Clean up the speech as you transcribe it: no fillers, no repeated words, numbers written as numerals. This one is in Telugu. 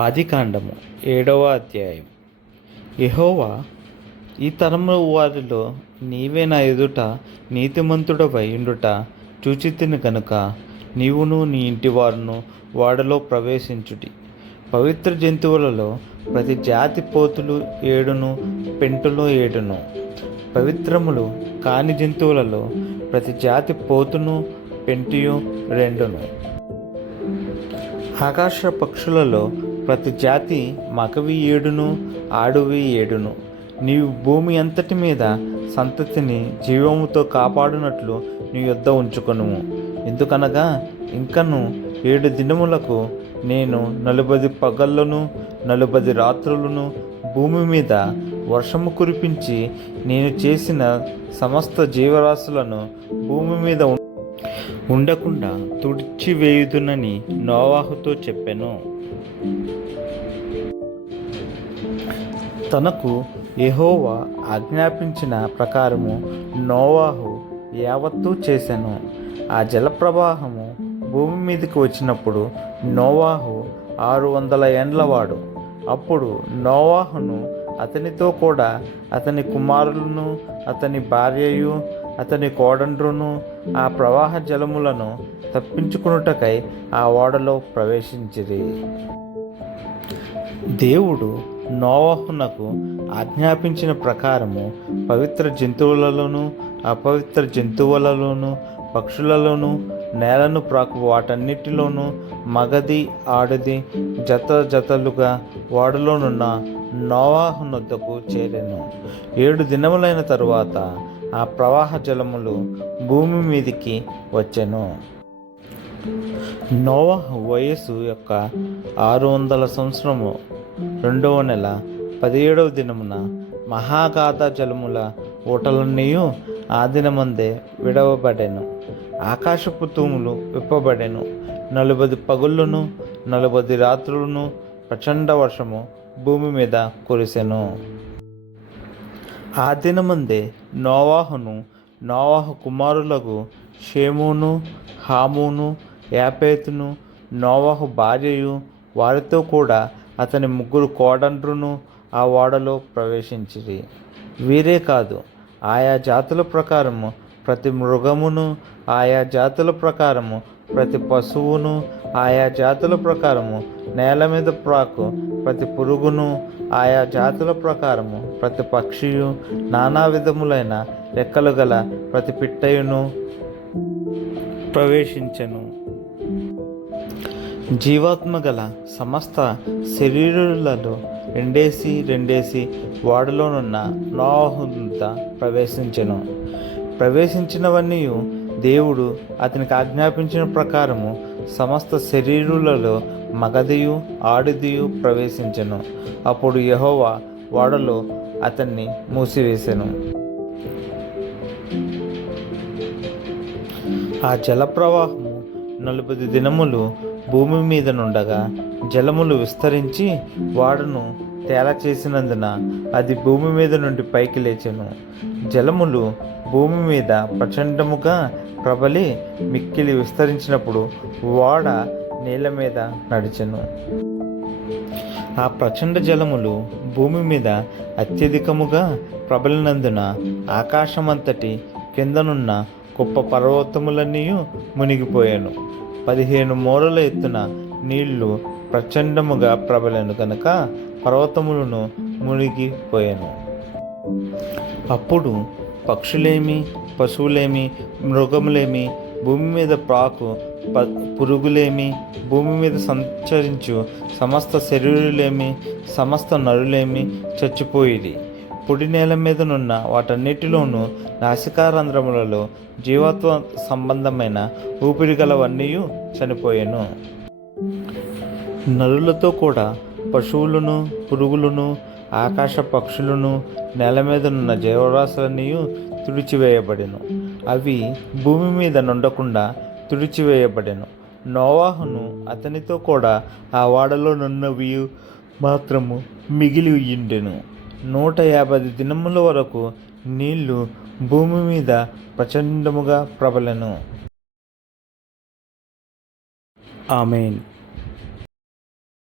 ఆదికాండము 7వ అధ్యాయం. యెహోవా, ఈ తరము వారిలో నీవే నా ఎదుట నీతిమంతుడవై ఉండుట చూచితిని గనుక నీవును నీ ఇంటివారును వాడలో ప్రవేశించుడి. పవిత్ర జంతువులలో ప్రతి జాతి పోతులు 7ను, పెంటులు 7ను, పవిత్రములు కాని జంతువులలో ప్రతి జాతి పోతును, పెంటియు 2ను, ఆకాశ పక్షులలో ప్రతి జాతి మగవి 7ను, ఆడువి 7ను. నీవు భూమి అంతటి మీద సంతతిని జీవముతో కాపాడునట్లు నీ యొద్ద ఉంచుకొనుము. ఎందుకనగా ఇంకను 7 దినములకు నేను 40 పగళ్ళను 40 రాత్రులను భూమి మీద వర్షము కురిపించి నేను చేసిన సమస్త జీవరాశులను భూమి మీద ఉండకుండా తుడిచివేయుదునని నోవాహుతో చెప్పెను. తనకు యెహోవా ఆజ్ఞాపించిన ప్రకారము నోవాహు యావత్తూ చేసెను. ఆ జలప్రవాహము భూమి మీదకి వచ్చినప్పుడు నోవాహు 600 ఏండ్లవాడు. అప్పుడు నోవాహును అతనితో కూడా అతని కుమారులను, అతని భార్యయు, అతని కోడండ్రును ఆ ప్రవాహ జలములను తప్పించుకున్నటకై ఆ ఓడలో ప్రవేశించిరి. దేవుడు నోవాహునకు ఆజ్ఞాపించిన ప్రకారము పవిత్ర జంతువులలోను, అపవిత్ర జంతువులలోను, పక్షులలోను, నేలను ప్రాకు వాటన్నిటిలోనూ మగది ఆడది జత జతలుగా ఓడలోనున్న నోవాహునొద్దకు చేరెను. 7 దినములైన తరువాత ఆ ప్రవాహ జలములు భూమి మీదికి వచ్చెను. నోవాహు వయస్సు యొక్క 600 సంవత్సరము 2వ నెల 17వ దినమున మహాగాధ జలముల ఊటలన్నీయు ఆ దినమందే విడవబడెను. ఆకాశపు తూములు విప్పబడెను. 40 పగుళ్ళును 40 రాత్రులను ప్రచండ వర్షము భూమి మీద కురిసెను. ఆ దినమందే నోవాహును నోవాహు కుమారులకు షేమును, హామును, యాపేతును, నోవాహు భార్యయు వారితో కూడా అతని 3 కోడండ్రును ఆ ఓడలో ప్రవేశించిరి. వీరే కాదు, ఆయా జాతుల ప్రకారము ప్రతి మృగమును, ఆయా జాతుల ప్రకారము ప్రతి పశువును, ఆయా జాతుల ప్రకారము నేల మీద ప్రాకు ప్రతి పురుగును, ఆయా జాతుల ప్రకారము ప్రతి పక్షియు, నానా విధములైన రెక్కలు గల ప్రతి పిట్టయును ప్రవేశించెను. జీవాత్మ గల సమస్త శరీరులలో రెండేసి వాడలోనున్న నోవాహునంత ప్రవేశించెను. ప్రవేశించినవన్నీ దేవుడు అతనికి ఆజ్ఞాపించిన ప్రకారము సమస్త శరీరులలో మగదియు ఆడిదియు ప్రవేశించెను. అప్పుడు యెహోవా ఓడలో అతన్ని మూసివేసెను. ఆ జలప్రవాహము 40 దినములు భూమి మీద నుండగా జలములు విస్తరించి వాడను తేల చేసినందున అది భూమి మీద నుండి పైకి లేచెను. జలములు భూమి మీద ప్రచండముగా ప్రబలి మిక్కిలి విస్తరించినప్పుడు ఓడ నీళ్ళ మీద నడిచెను. ఆ ప్రచండ జలములు భూమి మీద అత్యధికముగా ప్రబలినందున ఆకాశమంతటి కిందనున్న గొప్ప పర్వతములన్నీ మునిగిపోయాను. 15 మూరల ఎత్తున నీళ్లు ప్రచండముగా ప్రబలెను కనుక పర్వతములను మునిగిపోయాను. అప్పుడు పక్షులేమి, పశువులేమి, మృగములేమి, భూమి మీద ప్రాకు పురుగులేమి, భూమి మీద సంచరించు సమస్త శరీరులేమి, సమస్త నరులేమి చచ్చిపోయిరి. పొడి నేల మీదనున్న వాటన్నిటిలోనూ నాసికారంధ్రములలో జీవత్వ సంబంధమైన ఊపిరి గలవన్నీ చనిపోయాను. నరులతో కూడా పశువులను, పురుగులను, ఆకాశ పక్షులను, నేల మీదనున్న జీవరాశులన్నీ తుడిచివేయబడెను. అవి భూమి మీద నుండకుండా తుడిచివేయబడెను. నోవాహును అతనితో కూడా ఆ ఓడలో నున్నవి మాత్రము మిగిలి ఉండెను. 150 దినముల వరకు నీళ్లు భూమి మీద ప్రచండముగా ప్రబలెను. ఆమేన్.